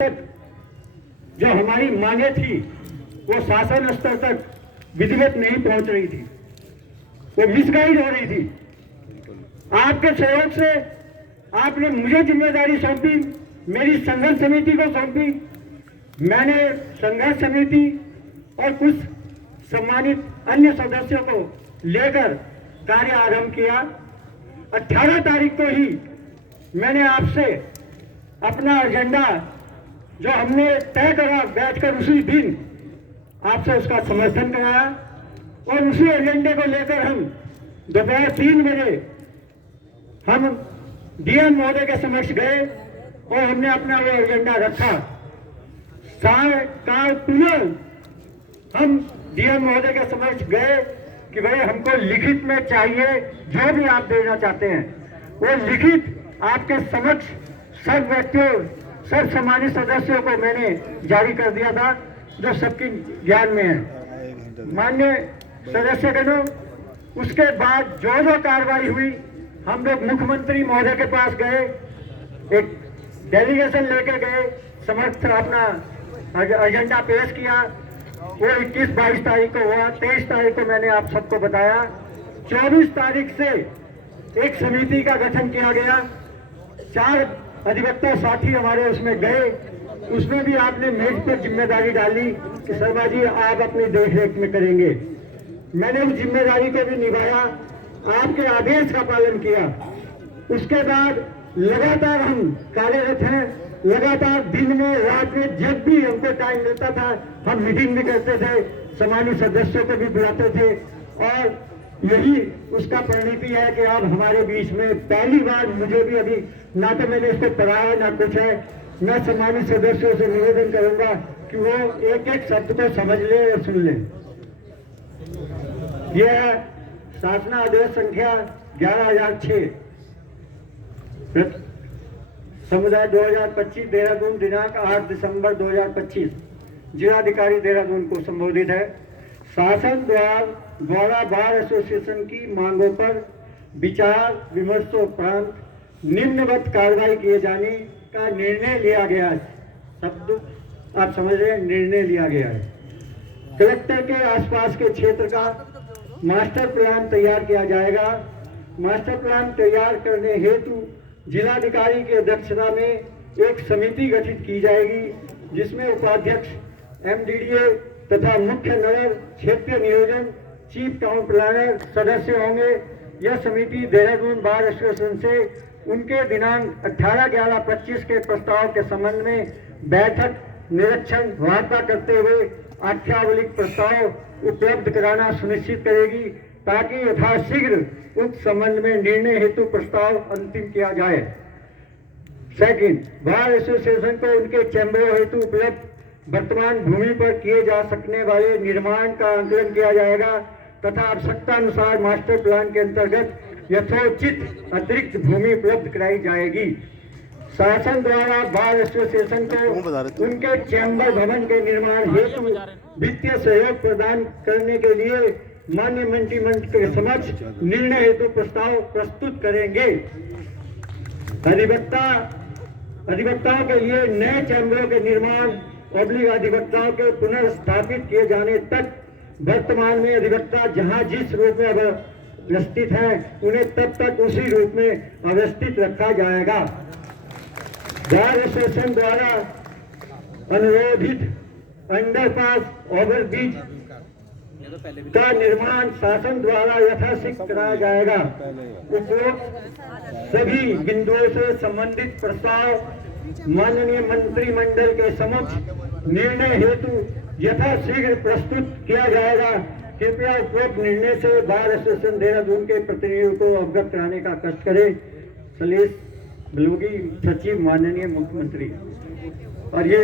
तक जो हमारी मांगे थी वो शासन स्तर तक विधिवत नहीं पहुंच रही थी, वो मिसगाइड हो रही थी। आपके सहयोग से आपने मुझे जिम्मेदारी सौंपी, मेरी संघर्ष समिति को सौंपी। मैंने संघर्ष समिति और कुछ सम्मानित अन्य सदस्यों को लेकर कार्य आरंभ किया। 18 तारीख को ही मैंने आपसे अपना एजेंडा जो हमने तय करा बैठकर उसी दिन आपसे उसका समर्थन कराया और उसी एजेंडे को लेकर हम दोपहर 3 बजे हम डीएम महोदय के समक्ष गए और हमने अपना वो एजेंडा रखा। सायकाल पुनः हम डीएम महोदय के समक्ष गए कि भाई हमको लिखित में चाहिए, जो भी आप देना चाहते हैं वो लिखित आपके समक्ष सब व्यक्तियों सब सम्मानित सदस्यों को मैंने जारी कर दिया था, जो सबके ज्ञान में है। माननीय सदस्यगणों, उसके बाद जो कार्रवाई हुई, हम लोग मुख्यमंत्री महोदय के पास गए, एक डेलीगेशन लेके गए, समर्थन अपना एजेंडा पेश किया। वो 21-22 तारीख को हुआ। 23 तारीख को मैंने आप सबको बताया। 24 तारीख से एक समिति का गठन किया गया। 4 अधिवक्ता साथी हमारे उसमें गए। उसमें भी आपने मेज पर जिम्मेदारी डाली कि शर्मा जी आप अपनी देखरेख में करेंगे। मैंने उस जिम्मेदारी को भी निभाया, आपके आदेश का पालन किया। उसके बाद लगातार हम कार्यरत हैं। लगातार दिन में रात में जब भी हमको टाइम मिलता था हम मीटिंग भी करते थे, सम्मानित सदस्यों को भी बुलाते थे और यही उसका परिणति है कि आप हमारे बीच में पहली बार मुझे भी अभी ना तो मैंने इसको पढ़ाया ना कुछ है। मैं सम्मानित सदस्यों से निवेदन करूंगा कि वो एक एक शब्द को समझ ले और सुन ले। यह शासना आदेश संख्या 11,006 समुदाय 2025 देहरादून दिनांक 8 दिसंबर 2025 जिलाधिकारी देहरादून को संबोधित है। शासन द्वारा बार एसोसिएशन की मांगों पर विचार विमर्शोपरांत निम्नवत कार्रवाई किए जाने का निर्णय लिया गया है। शब्द आप समझ रहे हैं, निर्णय लिया गया है। कलेक्टर के आसपास के क्षेत्र का मास्टर प्लान तैयार किया जाएगा। मास्टर प्लान तैयार करने हेतु जिलाधिकारी की अध्यक्षता में एक समिति गठित की जाएगी, जिसमें उपाध्यक्ष, एमडीडीए तथा मुख्य नगर क्षेत्रीय नियोजन चीफ टाउन प्लानर सदस्य होंगे। यह समिति देहरादून बार एसोसिएशन से उनके दिनांक 18/11/25 के प्रस्ताव के संबंध में बैठक निरीक्षण वार्ता करते हुए आख्यावलिक प्रस्ताव उपलब्ध कराना सुनिश्चित करेगी, ताकि यथाशीघ्र उक्त संबंध में निर्णय हेतु प्रस्ताव अंतिम किया जाए। सेकंड, बार एसोसिएशन को उनके चैम्बरों हेतु उपलब्ध वर्तमान भूमि पर किए जा सकने वाले निर्माण का आंकलन किया जाएगा तथा आवश्यकता अनुसार मास्टर प्लान के अंतर्गत यथोचित अतिरिक्त भूमि उपलब्ध कराई जाएगी। शासन द्वारा बार एसोसिएशन को उनके चैम्बर भवन के निर्माण हेतु वित्तीय सहयोग प्रदान करने के लिए माननीय मंत्रिमंडल के समक्ष निर्णय हेतु प्रस्ताव प्रस्तुत करेंगे। अधिवक्ताओं के लिए नए चैम्बरों के निर्माण अधिवक्ताओं के पुनर्स्थापित किए जाने तक वर्तमान में अधिवक्ता जहां जिस रूप में अवस्थित है उन्हें तब तक उसी रूप में अवस्थित रखा जाएगा। बार एसोसिएशन द्वारा अनुरोधित अंडरपास ओवरब्रिज का निर्माण शासन द्वारा यथाशीघ्र कराया जाएगा। उपरोक्त सभी बिंदुओं से संबंधित प्रस्ताव माननीय मंत्रिमंडल के समक्ष निर्णय हेतु यथाशीघ्र प्रस्तुत किया जाएगा। कृपया उपरोक्त निर्णय से बार एसोसिएशन देहरादून के प्रतिनिधियों को अवगत कराने का कष्ट करें। सलेश बलोगी, सचिव, माननीय मुख्यमंत्री। और ये